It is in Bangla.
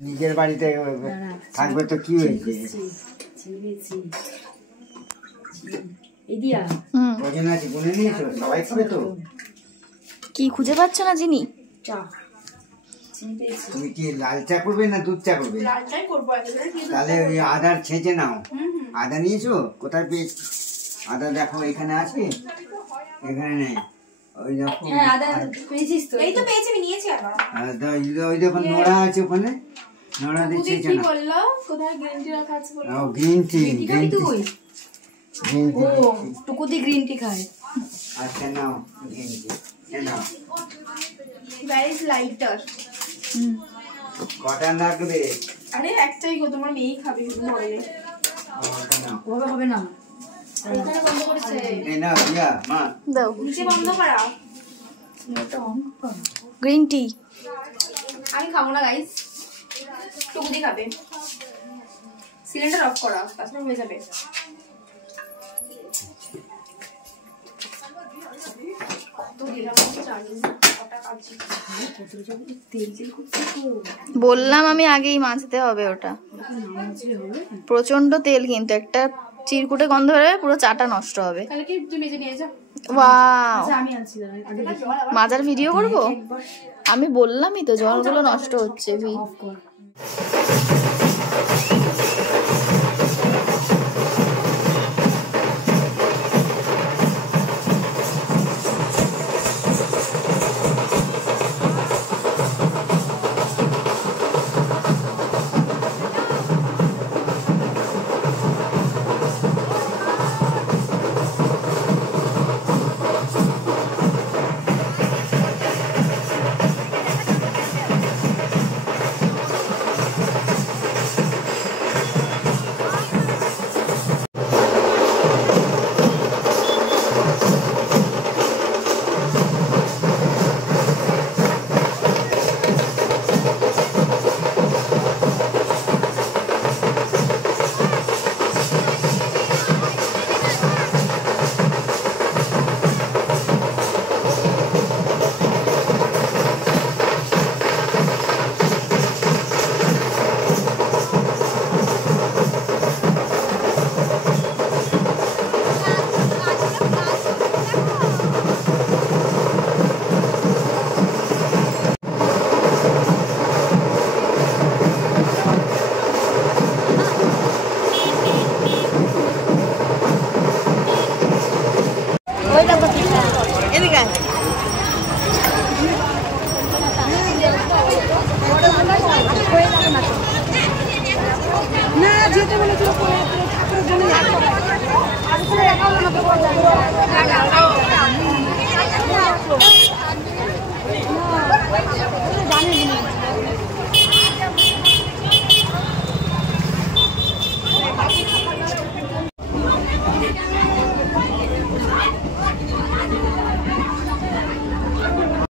নিজের বাড়িতে থাকবে তো কি হয়েছে? সবাই খাবে তো? কি খুঁজে পাচ্ছ না চিনি? তুমি কি লাল চা করবে না দুধ চা করবে? তাহলে ওই আদার ছেঁচে নাও। আদা নিয়েছো? কোথায় পেয়েছো আদা? দেখো এখানে আছে, এখানে নেই। ওই দেখো ওই দেখো নোড়া আছে ওখানে, নোড়া দিয়ে ছেঁচে নাও। গ্রিন টি, গ্রিন টি, টুকুদি গ্রিন টি খায়। আচ্ছা নাও গ্রিন টি নাও। লাইটার কটা লাগবে? আরে একটাই গো, তোমার মেয়ে খাবে বলে। ওভাবে হবে না। এখানে বন্ধ করেছে। এই নাও ইয়া মা দাও নিচে বন্ধ করা। Green tea. আমি খাবো না গাইস, টুকুদি খাবে। সিলিন্ডার অফ করা, তাছাড়া হয়ে যাবে। বললাম আমি আগেই মাজতে হবে ওটা, প্রচন্ড তেল কিন্তু একটা চিরকুটে গন্ধ হবে, পুরো চাটা নষ্ট হবে। ওয়াও, মাজার ভিডিও করবো আমি? বললামই তো জলগুলো নষ্ট হচ্ছে। না যেতে বলেছিল ঠাকুরের জন্য